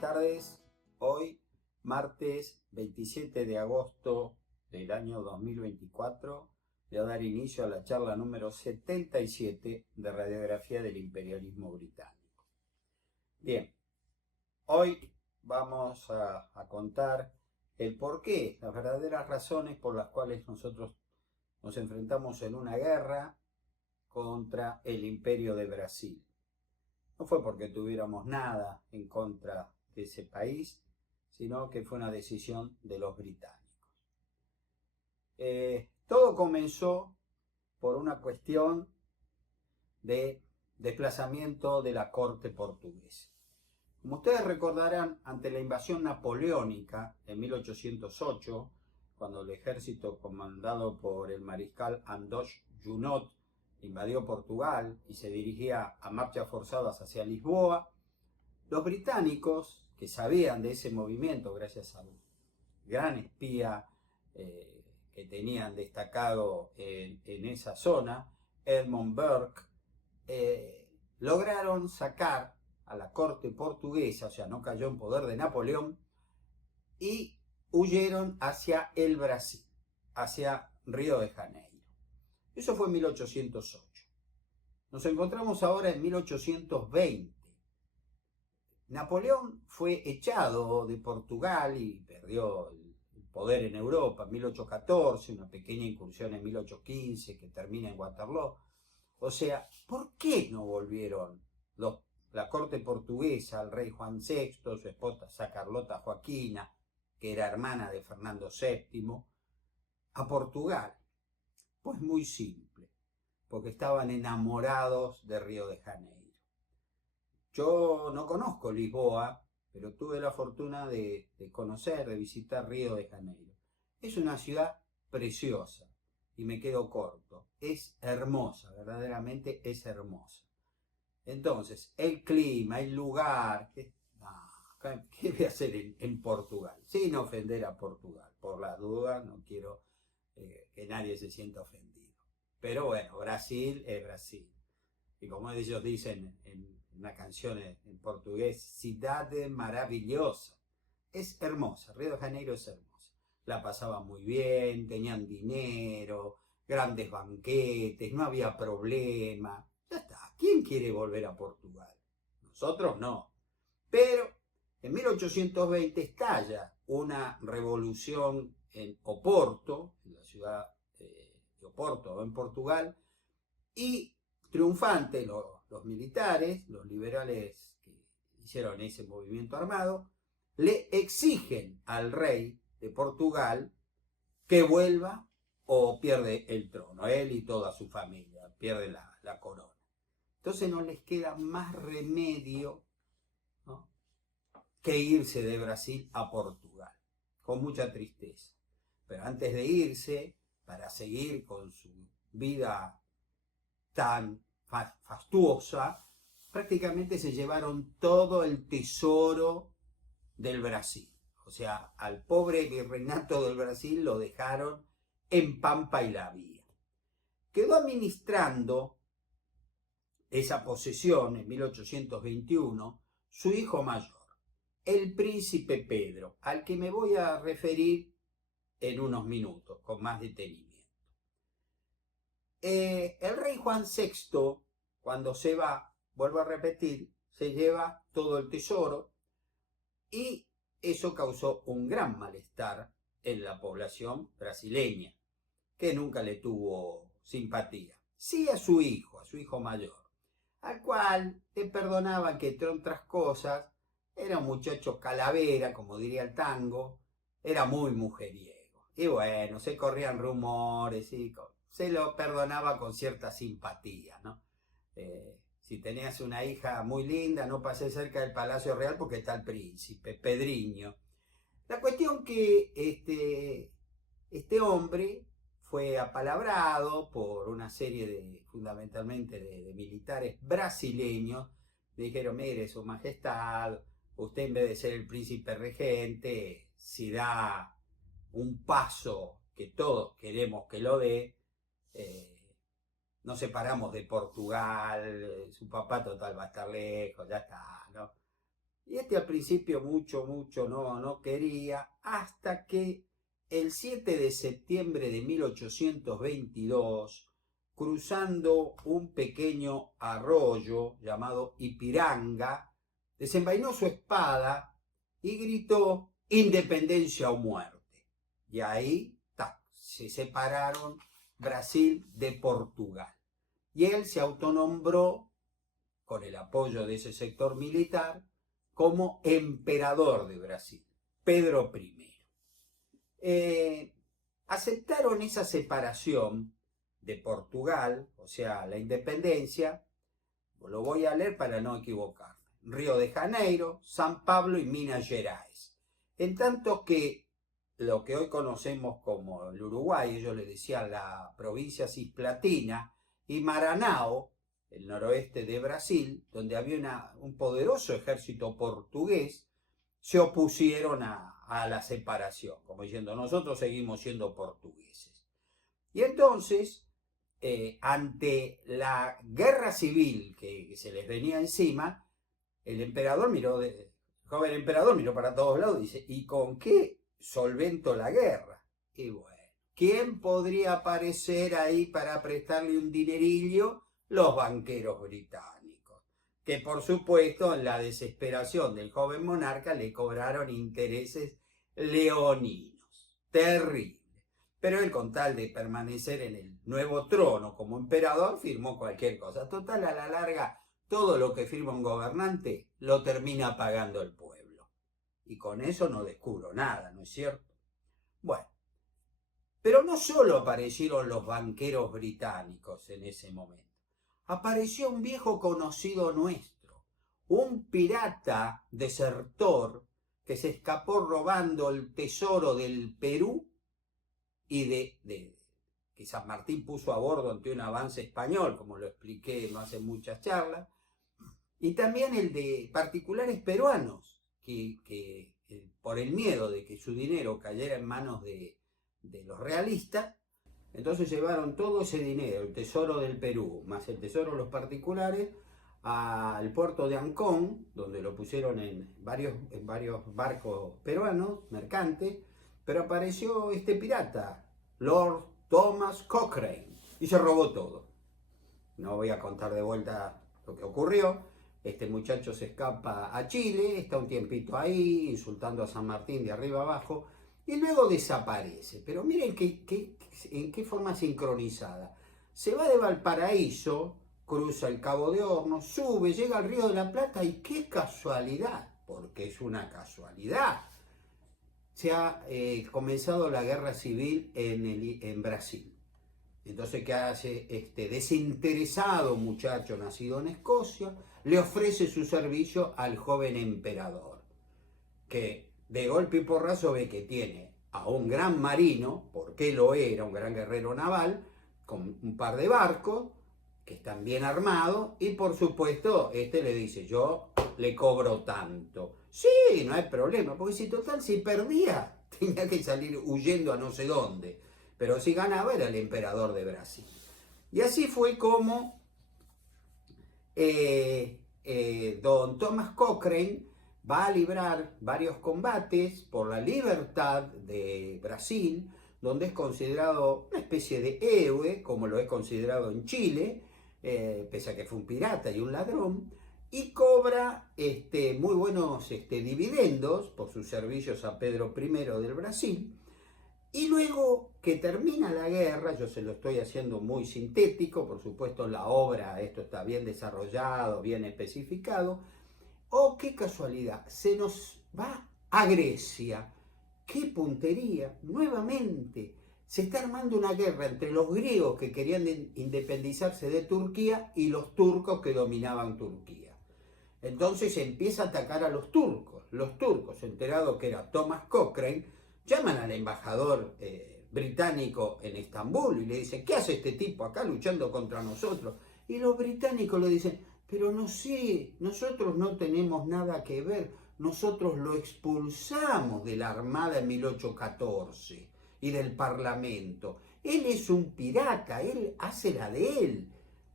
buenas tardes. Hoy, martes 27 de agosto del año 2024, voy a dar inicio a la charla número 77 de Radiografía del Imperialismo Británico. Bien, hoy vamos a contar el porqué, las verdaderas razones por las cuales nosotros nos enfrentamos en una guerra contra el Imperio de Brasil. No fue porque tuviéramos nada en contra de ese país, sino que fue una decisión de los británicos. Todo comenzó por una cuestión de desplazamiento de la corte portuguesa. Como ustedes recordarán, ante la invasión napoleónica en 1808, cuando el ejército comandado por el mariscal Andoche Junot invadió Portugal y se dirigía a marchas forzadas hacia Lisboa, los británicos, que sabían de ese movimiento gracias al gran espía que tenían destacado en esa zona, Edmund Burke, lograron sacar a la corte portuguesa, o sea, no cayó en poder de Napoleón, y huyeron hacia el Brasil, hacia Río de Janeiro. Eso fue en 1808. Nos encontramos ahora en 1820. Napoleón fue echado de Portugal y perdió el poder en Europa en 1814, una pequeña incursión en 1815 que termina en Waterloo. O sea, ¿por qué no volvieron la corte portuguesa, el rey Juan VI, su esposa Carlota Joaquina, que era hermana de Fernando VII, a Portugal? Pues muy simple, porque estaban enamorados de Río de Janeiro. Yo no conozco Lisboa, pero tuve la fortuna de conocer, de visitar Río de Janeiro. Es una ciudad preciosa, y me quedo corto. Es hermosa, verdaderamente es hermosa. Entonces, el clima, el lugar, ¿qué voy a hacer en Portugal? Sin ofender a Portugal, por las dudas, no quiero que nadie se sienta ofendido. Pero bueno, Brasil es Brasil. Y como ellos dicen en una canción en portugués, Cidade Maravillosa. Es hermosa, Río de Janeiro es hermosa. La pasaban muy bien, tenían dinero, grandes banquetes, no había problema. Ya está, ¿quién quiere volver a Portugal? Nosotros no. Pero en 1820 estalla una revolución en Oporto, en la ciudad de Oporto, en Portugal, y triunfantes los militares, los liberales que hicieron ese movimiento armado, le exigen al rey de Portugal que vuelva o pierde el trono, él y toda su familia, pierde la corona. Entonces no les queda más remedio, ¿no?, que irse de Brasil a Portugal, con mucha tristeza. Pero antes de irse, para seguir con su vida tan fastuosa, prácticamente se llevaron todo el tesoro del Brasil. O sea, al pobre virreinato del Brasil lo dejaron en Pampa y la Vía. Quedó administrando esa posesión en 1821 su hijo mayor, el príncipe Pedro, al que me voy a referir en unos minutos con más detenimiento. El rey Juan VI, cuando se va, vuelvo a repetir, se lleva todo el tesoro y eso causó un gran malestar en la población brasileña, que nunca le tuvo simpatía. Sí a su hijo mayor, al cual le perdonaban que, entre otras cosas, era un muchacho calavera, como diría el tango, era muy mujeriego. Y bueno, se corrían rumores y se lo perdonaba con cierta simpatía, ¿no? Si tenías una hija muy linda, no pasé cerca del Palacio Real porque está el príncipe, Pedriño. La cuestión que este hombre fue apalabrado por una serie fundamentalmente de militares brasileños. Le dijeron: mire, su majestad, usted en vez de ser el príncipe regente, si da un paso que todos queremos que lo dé, nos separamos de Portugal, su papá total va a estar lejos, ya está, ¿no? Y al principio mucho no quería, hasta que el 7 de septiembre de 1822, cruzando un pequeño arroyo llamado Ipiranga, desenvainó su espada y gritó independencia o muerte. Y ahí se separaron Brasil de Portugal. Y él se autonombró, con el apoyo de ese sector militar, como emperador de Brasil, Pedro I. Aceptaron esa separación de Portugal, o sea, la independencia, lo voy a leer para no equivocarme, Río de Janeiro, San Pablo y Minas Gerais. En tanto que lo que hoy conocemos como el Uruguay, ellos le decían la provincia cisplatina, y Maranhão, el noroeste de Brasil, donde había un poderoso ejército portugués, se opusieron a la separación, como diciendo, nosotros seguimos siendo portugueses. Y entonces, ante la guerra civil que se les venía encima, el emperador el joven emperador miró para todos lados y dice, ¿y con qué solvento la guerra? Y bueno, ¿quién podría aparecer ahí para prestarle un dinerillo? Los banqueros británicos, que por supuesto en la desesperación del joven monarca le cobraron intereses leoninos, terrible. Pero él, con tal de permanecer en el nuevo trono como emperador, firmó cualquier cosa. Total, a la larga, todo lo que firma un gobernante lo termina pagando el pueblo. Y con eso no descubro nada, ¿no es cierto? Bueno, pero no solo aparecieron los banqueros británicos en ese momento. Apareció un viejo conocido nuestro, un pirata desertor que se escapó robando el tesoro del Perú y que San Martín puso a bordo ante un avance español, como lo expliqué no hace muchas charlas, y también el de particulares peruanos, que por el miedo de que su dinero cayera en manos de los realistas, entonces llevaron todo ese dinero, el tesoro del Perú, más el tesoro de los particulares, al puerto de Ancón, donde lo pusieron en varios barcos peruanos, mercantes, pero apareció este pirata, Lord Thomas Cochrane, y se robó todo. No voy a contar de vuelta lo que ocurrió. Este muchacho se escapa a Chile, está un tiempito ahí, insultando a San Martín de arriba abajo, y luego desaparece. Pero miren en qué forma sincronizada. Se va de Valparaíso, cruza el Cabo de Hornos, sube, llega al Río de la Plata y qué casualidad, porque es una casualidad. Se ha comenzado la guerra civil en Brasil. Entonces, ¿qué hace este desinteresado muchacho nacido en Escocia? Le ofrece su servicio al joven emperador, que de golpe y porrazo ve que tiene a un gran marino, porque lo era, un gran guerrero naval, con un par de barcos, que están bien armados, y por supuesto, este le dice, yo le cobro tanto. Sí, no hay problema, porque si perdía, tenía que salir huyendo a no sé dónde. Pero si ganaba era el emperador de Brasil. Y así fue como don Thomas Cochrane va a librar varios combates por la libertad de Brasil, donde es considerado una especie de héroe, como lo es considerado en Chile, pese a que fue un pirata y un ladrón, y cobra muy buenos dividendos por sus servicios a Pedro I del Brasil. Y luego que termina la guerra, yo se lo estoy haciendo muy sintético, por supuesto en la obra esto está bien desarrollado, bien especificado. Oh, qué casualidad, se nos va a Grecia. ¡Qué puntería! Nuevamente se está armando una guerra entre los griegos que querían independizarse de Turquía y los turcos que dominaban Turquía. Entonces empieza a atacar a los turcos. Los turcos, enterados que era Thomas Cochrane, llaman al embajador británico en Estambul y le dicen, ¿qué hace este tipo acá luchando contra nosotros? Y los británicos le dicen, pero no sé, nosotros no tenemos nada que ver, nosotros lo expulsamos de la Armada en 1814 y del Parlamento. Él es un pirata, él hace la de él.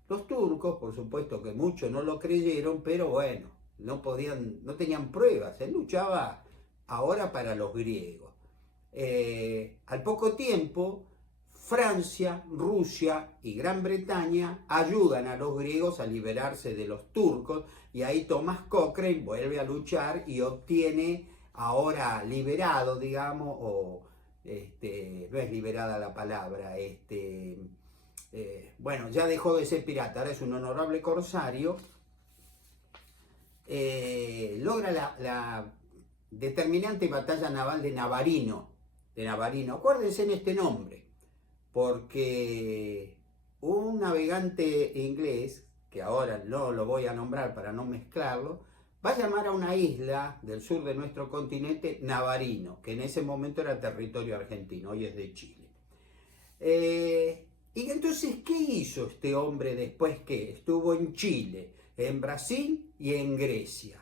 Los turcos, por supuesto que muchos no lo creyeron, pero bueno, no tenían pruebas. Él luchaba ahora para los griegos. Al poco tiempo, Francia, Rusia y Gran Bretaña ayudan a los griegos a liberarse de los turcos, y ahí Thomas Cochrane vuelve a luchar y obtiene, ahora liberado, digamos, o no es liberada la palabra, bueno, ya dejó de ser pirata, ahora es un honorable corsario, logra la determinante batalla naval de Navarino. Acuérdense en este nombre, porque un navegante inglés, que ahora no lo voy a nombrar para no mezclarlo, va a llamar a una isla del sur de nuestro continente Navarino, que en ese momento era territorio argentino, hoy es de Chile. Y entonces, ¿qué hizo este hombre después que estuvo en Chile, en Brasil y en Grecia?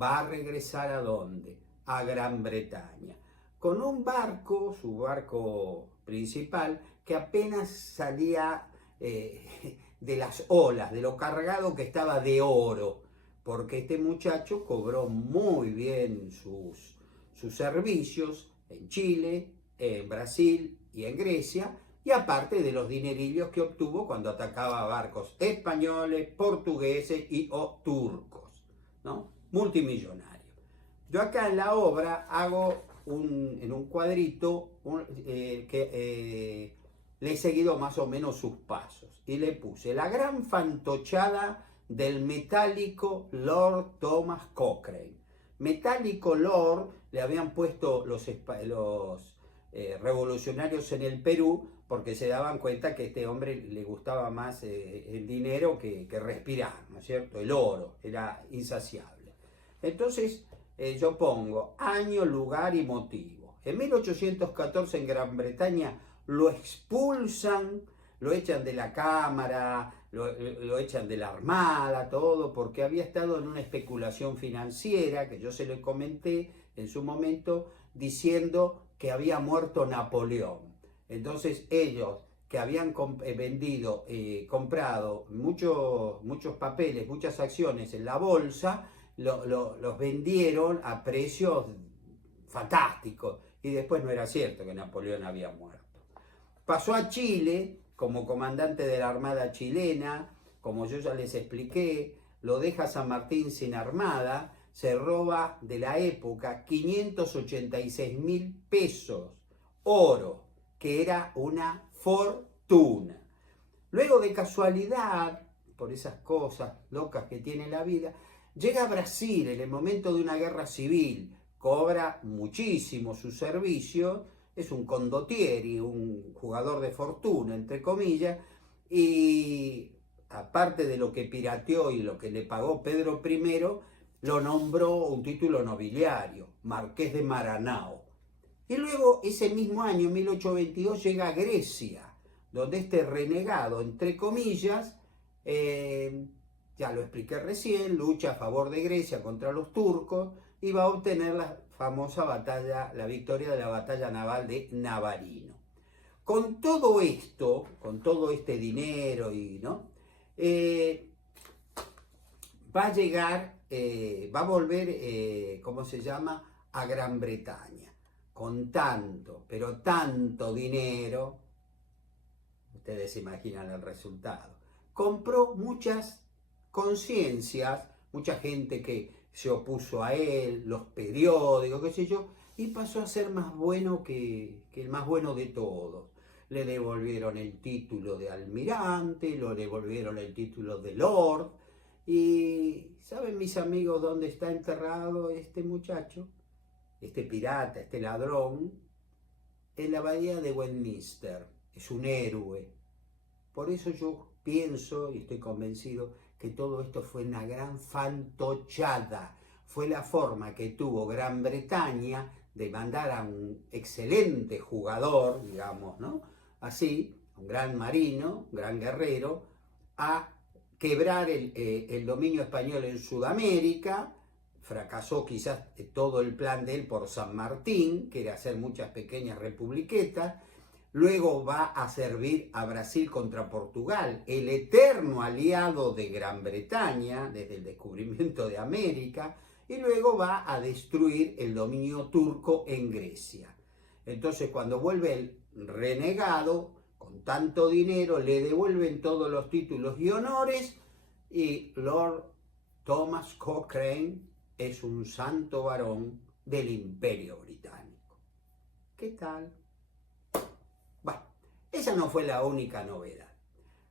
Va a regresar ¿a dónde? A Gran Bretaña, con un barco, su barco principal, que apenas salía de las olas, de lo cargado que estaba de oro, porque este muchacho cobró muy bien sus servicios en Chile, en Brasil y en Grecia, y aparte de los dinerillos que obtuvo cuando atacaba barcos españoles, portugueses y o turcos, ¿no? Multimillonario. Yo acá en la obra hago en un cuadrito que le he seguido más o menos sus pasos y le puse la gran fantochada del metálico Lord Thomas Cochrane. Metálico Lord le habían puesto los revolucionarios en el Perú porque se daban cuenta que a este hombre le gustaba más el dinero que respirar, ¿no es cierto? El oro era insaciable. Entonces yo pongo año, lugar y motivo. En 1814 en Gran Bretaña lo expulsan, lo echan de la Cámara, lo echan de la Armada, todo, porque había estado en una especulación financiera, que yo se lo comenté en su momento, diciendo que había muerto Napoleón. Entonces ellos, que habían comprado muchos papeles, muchas acciones en la bolsa, los vendieron a precios fantásticos, y después no era cierto que Napoleón había muerto. Pasó a Chile como comandante de la Armada chilena, como yo ya les expliqué, lo deja San Martín sin armada, se roba de la época 586.000 pesos, oro, que era una fortuna. Luego, de casualidad, por esas cosas locas que tiene la vida, llega a Brasil en el momento de una guerra civil, cobra muchísimo su servicio, es un condottieri, un jugador de fortuna, entre comillas, y aparte de lo que pirateó y lo que le pagó Pedro I, lo nombró un título nobiliario, Marqués de Maranhão. Y luego, ese mismo año, 1822, llega a Grecia, donde este renegado, entre comillas, ya lo expliqué recién, lucha a favor de Grecia contra los turcos y va a obtener la famosa batalla, la victoria de la batalla naval de Navarino. Con todo esto, con todo este dinero, va a llegar, va a volver, ¿cómo se llama?, a Gran Bretaña. Con tanto, pero tanto dinero, ustedes se imaginan el resultado. Compró muchas conciencias, mucha gente que se opuso a él, los periódicos, qué sé yo, y pasó a ser más bueno que el más bueno de todos. Le devolvieron el título de almirante, le devolvieron el título de lord, y ¿saben, mis amigos, dónde está enterrado este muchacho? Este pirata, este ladrón, en la bahía de Westminster. Es un héroe. Por eso yo pienso y estoy convencido que todo esto fue una gran fantochada. Fue la forma que tuvo Gran Bretaña de mandar a un excelente jugador, digamos, ¿no? Así, un gran marino, un gran guerrero, a quebrar el dominio español en Sudamérica. Fracasó quizás todo el plan de él por San Martín, que era hacer muchas pequeñas republiquetas. luego va a servir a Brasil contra Portugal, el eterno aliado de Gran Bretaña desde el descubrimiento de América, y luego va a destruir el dominio turco en Grecia. Entonces, cuando vuelve el renegado, con tanto dinero, le devuelven todos los títulos y honores, y Lord Thomas Cochrane es un santo varón del Imperio Británico. ¿Qué tal? Bueno, esa no fue la única novedad.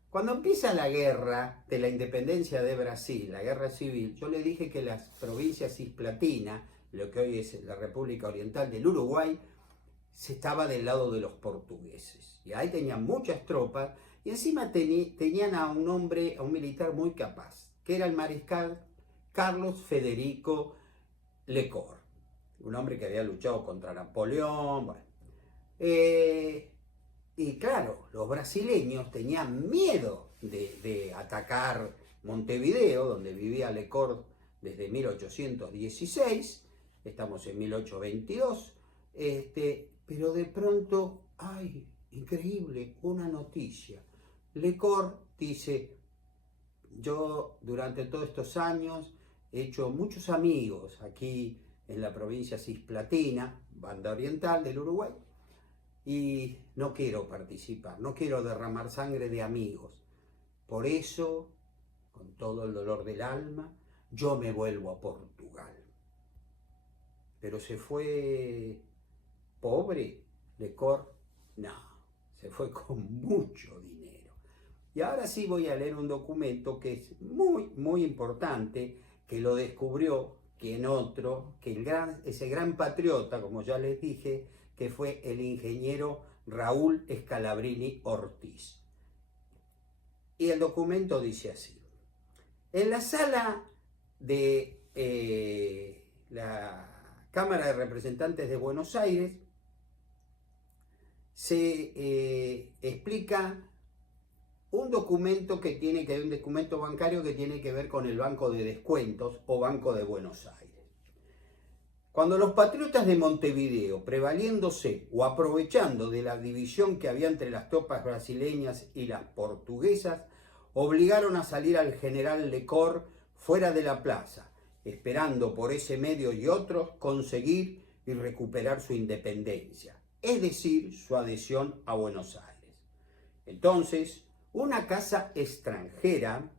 Cuando empieza la guerra de la independencia de Brasil, la guerra civil, yo le dije que las provincias cisplatinas, lo que hoy es la República Oriental del Uruguay, se estaba del lado de los portugueses. Y ahí tenían muchas tropas y encima tenían a un hombre, a un militar muy capaz, que era el mariscal Carlos Federico Lecor, un hombre que había luchado contra Napoleón. Bueno. Y claro, los brasileños tenían miedo de atacar Montevideo, donde vivía Lecor desde 1816, estamos en 1822, pero de pronto, ¡ay, increíble! Una noticia. Lecor dice, yo durante todos estos años he hecho muchos amigos aquí en la provincia cisplatina, banda oriental del Uruguay, y no quiero participar, no quiero derramar sangre de amigos. Por eso, con todo el dolor del alma, yo me vuelvo a Portugal. Pero se fue pobre, Lecor, no, se fue con mucho dinero. Y ahora sí voy a leer un documento que es muy importante, que lo descubrió quien otro, que ese gran patriota, como ya les dije, que fue el ingeniero Raúl Scalabrini Ortiz. Y el documento dice así: en la sala de la Cámara de Representantes de Buenos Aires se explica un documento un documento bancario que tiene que ver con el Banco de Descuentos o Banco de Buenos Aires. Cuando los patriotas de Montevideo, prevaliéndose o aprovechando de la división que había entre las tropas brasileñas y las portuguesas, obligaron a salir al general Lecor fuera de la plaza, esperando por ese medio y otros conseguir y recuperar su independencia, es decir, su adhesión a Buenos Aires. Entonces, una casa extranjera,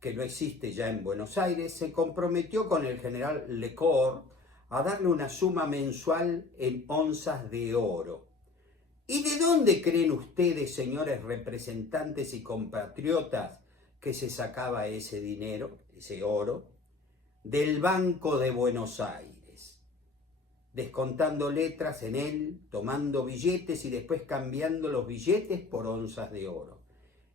que no existe ya en Buenos Aires, se comprometió con el general Lecor a darle una suma mensual en onzas de oro. ¿Y de dónde creen ustedes, señores representantes y compatriotas, que se sacaba ese dinero, ese oro? Del Banco de Buenos Aires, descontando letras en él, tomando billetes y después cambiando los billetes por onzas de oro.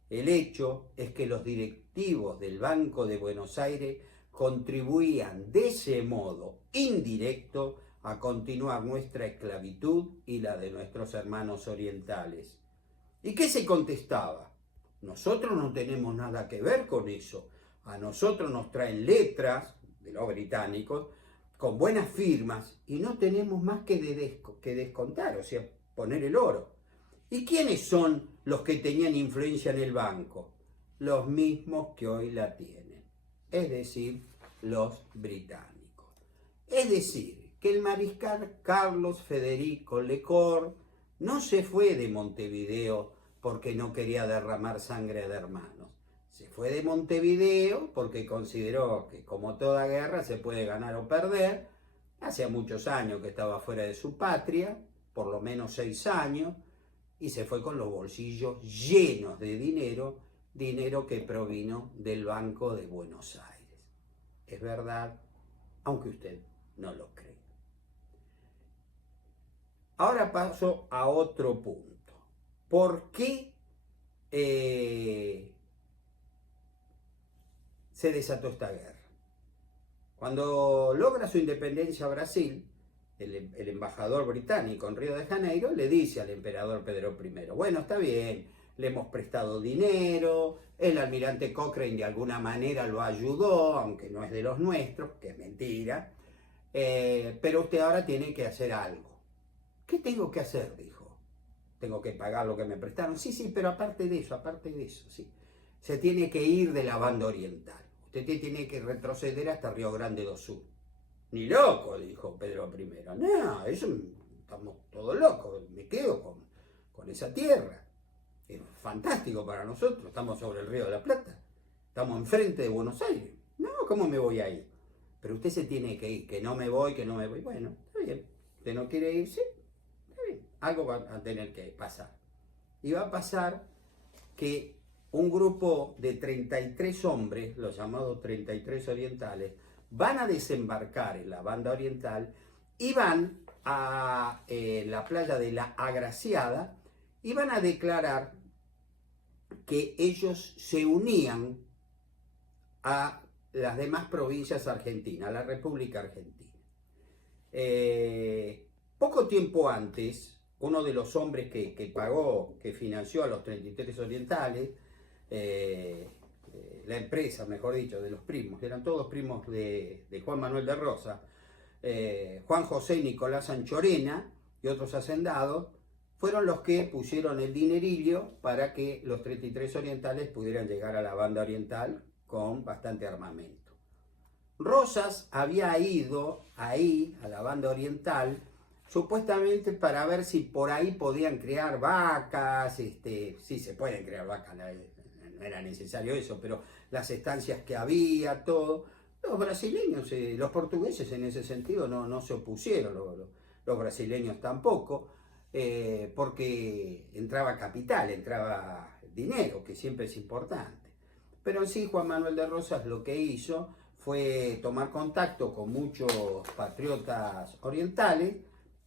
El hecho es que los directivos del Banco de Buenos Aires contribuían de ese modo indirecto a continuar nuestra esclavitud y la de nuestros hermanos orientales. ¿Y qué se contestaba? Nosotros no tenemos nada que ver con eso. A nosotros nos traen letras de los británicos con buenas firmas y no tenemos más que descontar, o sea, poner el oro. ¿Y quiénes son los que tenían influencia en el banco? Los mismos que hoy la tienen, es decir, los británicos. Es decir, que el mariscal Carlos Federico Lecor no se fue de Montevideo porque no quería derramar sangre de hermanos. Se fue de Montevideo porque consideró que, como toda guerra, se puede ganar o perder. Hacía muchos años que estaba fuera de su patria, por lo menos 6 años, y se fue con los bolsillos llenos de dinero que provino del Banco de Buenos Aires. Es verdad, aunque usted no lo cree. Ahora paso a otro punto. ¿Por qué se desató esta guerra? Cuando logra su independencia Brasil, el embajador británico en Río de Janeiro le dice al emperador Pedro I, bueno, está bien, le hemos prestado dinero, el almirante Cochrane de alguna manera lo ayudó, aunque no es de los nuestros, que es mentira, pero usted ahora tiene que hacer algo. ¿Qué tengo que hacer?, dijo. tengo que pagar lo que me prestaron. Sí, sí, pero aparte de eso, sí. Se tiene que ir de la banda oriental. Usted tiene que retroceder hasta Río Grande do Sul. Ni loco, dijo Pedro I. No, eso estamos todos locos, me quedo con esa tierra. Es fantástico para nosotros, estamos sobre el Río de la Plata, estamos enfrente de Buenos Aires. No, ¿cómo me voy a ir? Pero usted se tiene que ir, que no me voy. Bueno, está bien, usted no quiere irse, está bien, algo va a tener que pasar. Y va a pasar que un grupo de 33 hombres, los llamados 33 orientales, van a desembarcar en la banda oriental y van a la playa de La Agraciada y van a declarar que ellos se unían a las demás provincias argentinas, a la República Argentina. Poco tiempo antes, uno de los hombres que pagó, que financió a los 33 orientales, la empresa, mejor dicho, de los primos, eran todos primos de Juan Manuel de Rosas, Juan José y Nicolás Anchorena y otros hacendados, fueron los que pusieron el dinerillo para que los 33 orientales pudieran llegar a la banda oriental con bastante armamento. Rosas había ido ahí, a la banda oriental, supuestamente para ver si por ahí podían crear vacas. Sí se pueden crear vacas, no era necesario eso, pero las estancias que había, todo. Los brasileños, los portugueses en ese sentido no se opusieron, los brasileños tampoco, porque entraba capital, entraba dinero, que siempre es importante. Pero en sí, Juan Manuel de Rosas lo que hizo fue tomar contacto con muchos patriotas orientales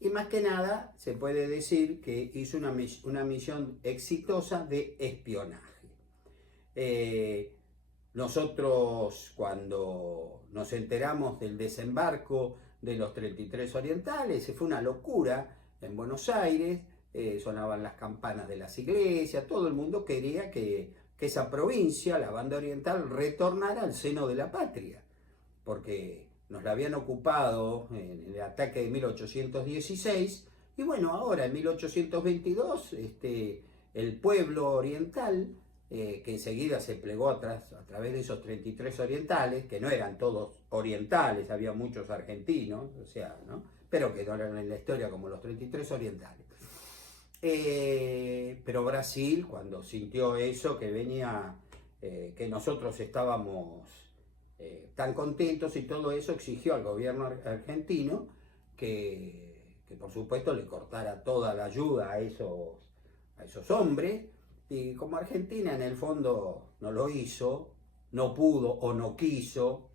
y más que nada se puede decir que hizo una misión exitosa de espionaje. Nosotros, cuando nos enteramos del desembarco de los 33 orientales, fue una locura en Buenos Aires, sonaban las campanas de las iglesias, todo el mundo quería que esa provincia, la banda oriental, retornara al seno de la patria, porque nos la habían ocupado en el ataque de 1816, y bueno, ahora en 1822, el pueblo oriental, que enseguida se plegó a través de esos 33 orientales, que no eran todos orientales, había muchos argentinos, o sea, ¿no? Pero quedaron en la historia como los 33 orientales. Pero Brasil, cuando sintió eso, que venía, que nosotros estábamos tan contentos y todo eso, exigió al gobierno argentino que por supuesto le cortara toda la ayuda a esos hombres. Y como Argentina en el fondo no lo hizo, no pudo o no quiso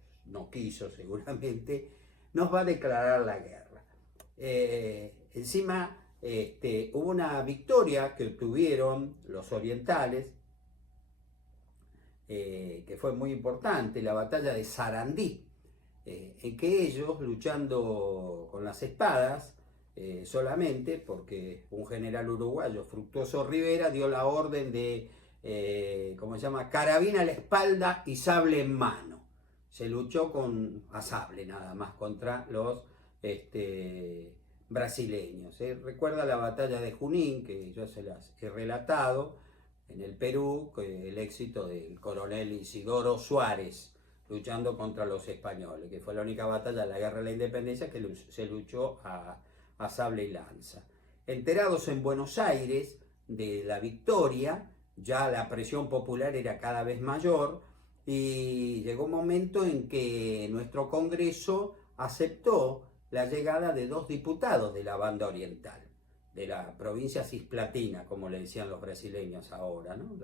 seguramente, nos va a declarar la guerra. Encima hubo una victoria que obtuvieron los orientales, que fue muy importante, la batalla de Sarandí, en que ellos, luchando con las espadas, solamente porque un general uruguayo, Fructuoso Rivera, dio la orden de, ¿cómo se llama?, carabina a la espalda y sable en mano. Se luchó a sable nada más contra los brasileños. Recuerda la batalla de Junín, que yo se las he relatado, en el Perú, el éxito del coronel Isidoro Suárez, luchando contra los españoles, que fue la única batalla de la Guerra de la Independencia que se luchó a sable y lanza. Enterados en Buenos Aires de la victoria, ya la presión popular era cada vez mayor y llegó un momento en que nuestro Congreso aceptó la llegada de 2 diputados de la banda oriental, de la provincia cisplatina, como le decían los brasileños ahora, ¿no?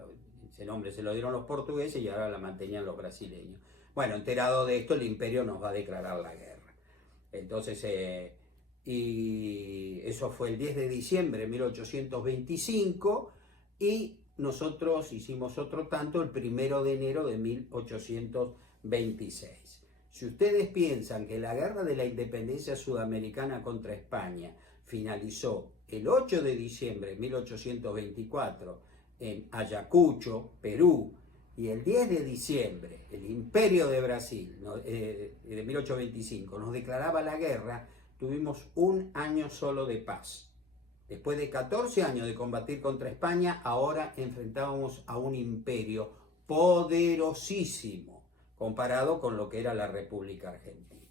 Ese nombre se lo dieron los portugueses y ahora la mantenían los brasileños. Bueno, enterado de esto, el imperio nos va a declarar la guerra. Entonces, y eso fue el 10 de diciembre de 1825 y nosotros hicimos otro tanto el 1 de enero de 1826. Si ustedes piensan que la guerra de la independencia sudamericana contra España finalizó el 8 de diciembre de 1824 en Ayacucho, Perú, y el 10 de diciembre el Imperio de Brasil, de 1825, nos declaraba la guerra, tuvimos un año solo de paz. Después de 14 años de combatir contra España, ahora enfrentábamos a un imperio poderosísimo comparado con lo que era la República Argentina.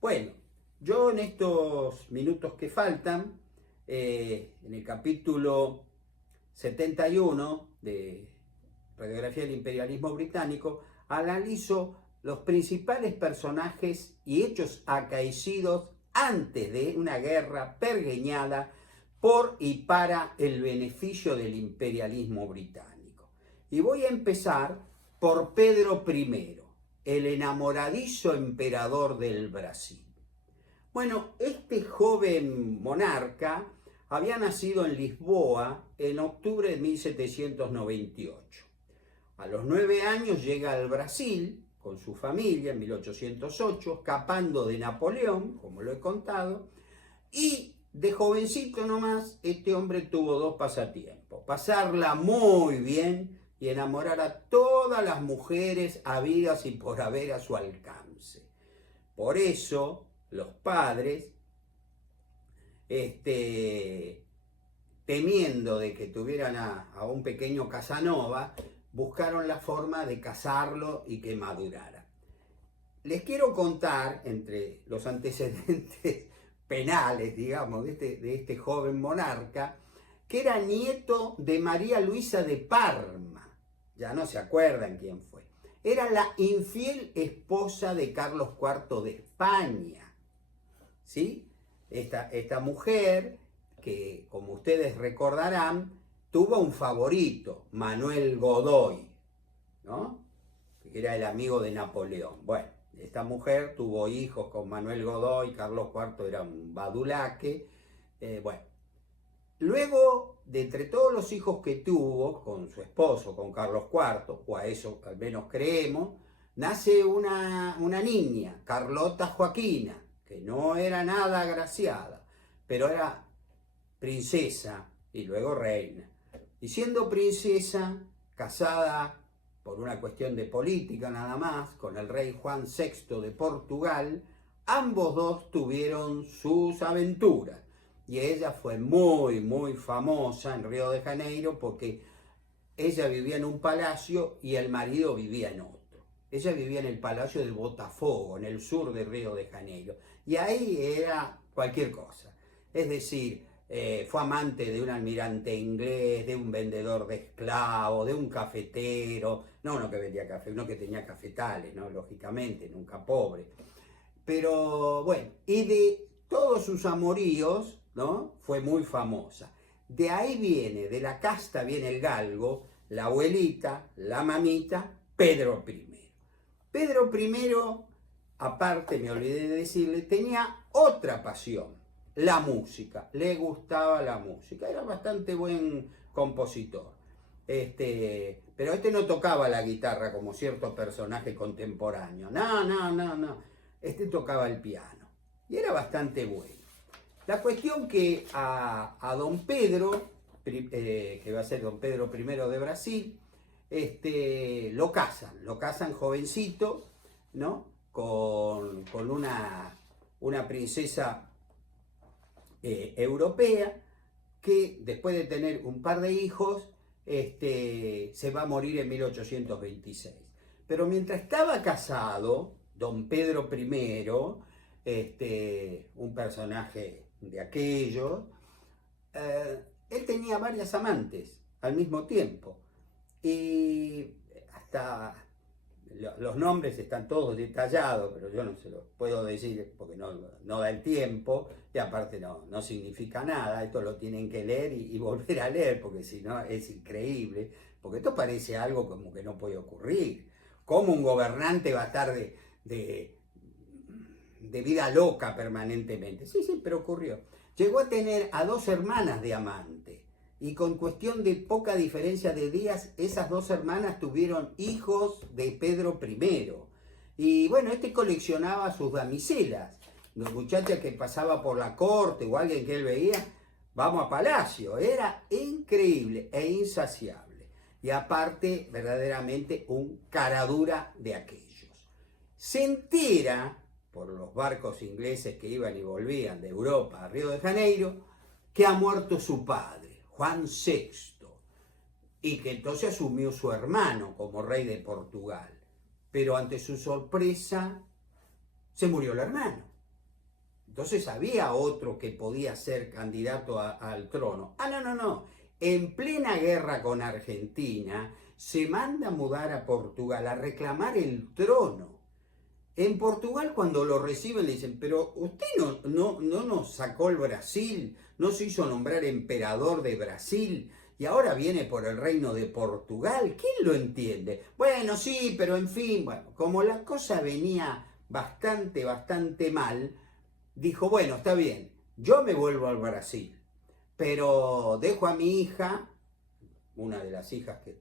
Bueno, yo en estos minutos que faltan, en el capítulo 71 de Radiografía del Imperialismo Británico, analizo los principales personajes y hechos acaecidos antes de una guerra pergeñada por y para el beneficio del imperialismo británico. Y voy a empezar por Pedro I, el enamoradizo emperador del Brasil. Bueno, este joven monarca había nacido en Lisboa en octubre de 1798. A los 9 años llega al Brasil con su familia en 1808, escapando de Napoleón, como lo he contado, y de jovencito nomás, este hombre tuvo 2 pasatiempos: pasarla muy bien y enamorar a todas las mujeres habidas y por haber a su alcance. Por eso, los padres, temiendo de que tuvieran a un pequeño Casanova, buscaron la forma de casarlo y que madurara. Les quiero contar, entre los antecedentes penales, digamos, de este joven monarca, que era nieto de María Luisa de Parma. Ya no se acuerdan quién fue. Era la infiel esposa de Carlos IV de España. ¿Sí? Esta mujer, que como ustedes recordarán, tuvo un favorito, Manuel Godoy, ¿no? Que era el amigo de Napoleón. Bueno, esta mujer tuvo hijos con Manuel Godoy, Carlos IV era un badulaque. Bueno, luego de entre todos los hijos que tuvo con su esposo, con Carlos IV, o a eso al menos creemos, nace una niña, Carlota Joaquina, que no era nada agraciada, pero era princesa y luego reina. Y siendo princesa, casada por una cuestión de política nada más, con el rey Juan VI de Portugal, ambos dos tuvieron sus aventuras. Y ella fue muy, muy famosa en Río de Janeiro porque ella vivía en un palacio y el marido vivía en otro. Ella vivía en el Palacio de Botafogo, en el sur de Río de Janeiro. Y ahí era cualquier cosa. Es decir, fue amante de un almirante inglés, de un vendedor de esclavos, de un cafetero, no uno que vendía café, uno que tenía cafetales, ¿no? Lógicamente, nunca pobre. Pero bueno, y de todos sus amoríos, ¿no? Fue muy famosa. De ahí viene, de la casta viene el galgo, la abuelita, la mamita, Pedro I. Pedro I, aparte, me olvidé de decirle, tenía otra pasión: la música. Le gustaba la música, era bastante buen compositor. Pero no tocaba la guitarra como cierto personaje contemporáneo. No. Tocaba el piano y era bastante bueno. La cuestión que a don Pedro, que va a ser don Pedro I de Brasil, lo casan jovencito, ¿no? Con una princesa europea, que después de tener un par de hijos, se va a morir en 1826. Pero mientras estaba casado, don Pedro I, un personaje de aquellos, él tenía varias amantes al mismo tiempo. Y hasta los nombres están todos detallados, pero yo no se los puedo decir porque no da el tiempo, y aparte no significa nada. Esto lo tienen que leer y volver a leer, porque si no es increíble, porque esto parece algo como que no puede ocurrir. ¿Cómo un gobernante va a estar de vida loca permanentemente? Sí, pero ocurrió. Llegó a tener a 2 hermanas de amante. Y con cuestión de poca diferencia de días, esas 2 hermanas tuvieron hijos de Pedro I. Y bueno, coleccionaba sus damiselas. Las muchachas que pasaba por la corte o alguien que él veía, vamos a palacio. Era increíble e insaciable. Y aparte, verdaderamente un caradura de aquellos. Se entera, por los barcos ingleses que iban y volvían de Europa a Río de Janeiro, que ha muerto su padre, Juan VI, y que entonces asumió su hermano como rey de Portugal. Pero ante su sorpresa, se murió el hermano. Entonces había otro que podía ser candidato al trono. No. En plena guerra con Argentina, se manda a mudar a Portugal a reclamar el trono. En Portugal, cuando lo reciben, le dicen, pero usted no nos sacó el Brasil, no se hizo nombrar emperador de Brasil y ahora viene por el reino de Portugal. ¿Quién lo entiende? Bueno, sí, pero en fin, bueno, como la cosa venía bastante mal, dijo, bueno, está bien, yo me vuelvo al Brasil, pero dejo a mi hija, una de las hijas que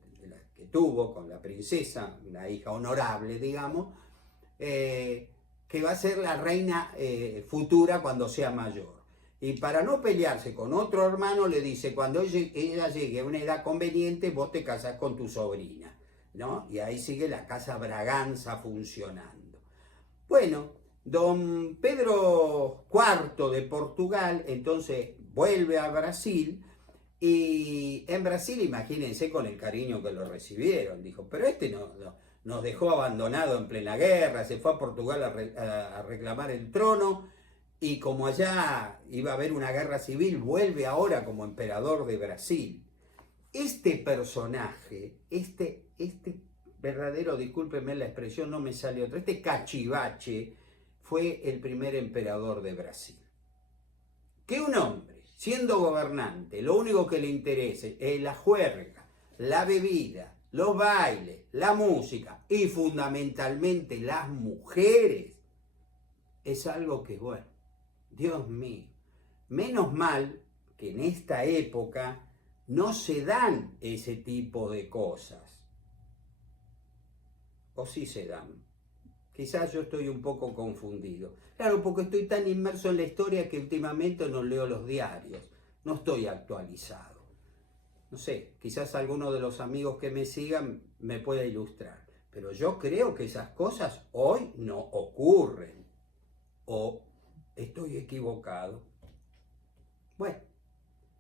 tuvo con la princesa, una hija honorable, digamos, que va a ser la reina futura cuando sea mayor. Y para no pelearse con otro hermano, le dice, cuando ella llegue a una edad conveniente, vos te casás con tu sobrina, ¿no? Y ahí sigue la casa Braganza funcionando. Bueno, don Pedro IV de Portugal, entonces vuelve a Brasil, y en Brasil, imagínense con el cariño que lo recibieron, dijo, pero nos dejó abandonado en plena guerra, se fue a Portugal a reclamar el trono, y como allá iba a haber una guerra civil, vuelve ahora como emperador de Brasil. Este personaje, este verdadero, discúlpenme la expresión, no me sale otro, este cachivache fue el primer emperador de Brasil. Que un hombre, siendo gobernante, lo único que le interese es la juerga, la bebida, los bailes, la música y fundamentalmente las mujeres, es algo que, bueno, Dios mío, menos mal que en esta época no se dan ese tipo de cosas. O sí se dan. Quizás yo estoy un poco confundido. Claro, porque estoy tan inmerso en la historia que últimamente no leo los diarios. No estoy actualizado. No sé, quizás alguno de los amigos que me sigan me pueda ilustrar. Pero yo creo que esas cosas hoy no ocurren. ¿O estoy equivocado? Bueno,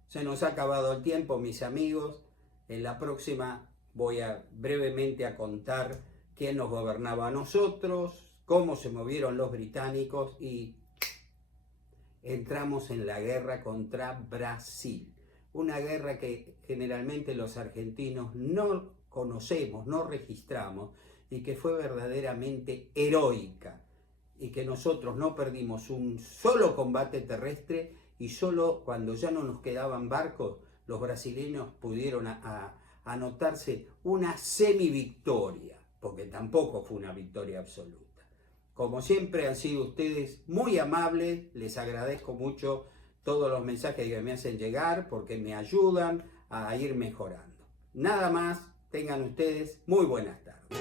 se nos ha acabado el tiempo, mis amigos. En la próxima voy brevemente a contar quién nos gobernaba a nosotros, cómo se movieron los británicos y entramos en la guerra contra Brasil. Una guerra que generalmente los argentinos no conocemos, no registramos y que fue verdaderamente heroica y que nosotros no perdimos un solo combate terrestre y solo cuando ya no nos quedaban barcos, los brasileños pudieron anotarse una semivictoria, porque tampoco fue una victoria absoluta. Como siempre han sido ustedes muy amables, les agradezco mucho todos los mensajes que me hacen llegar porque me ayudan a ir mejorando. Nada más, tengan ustedes muy buenas tardes.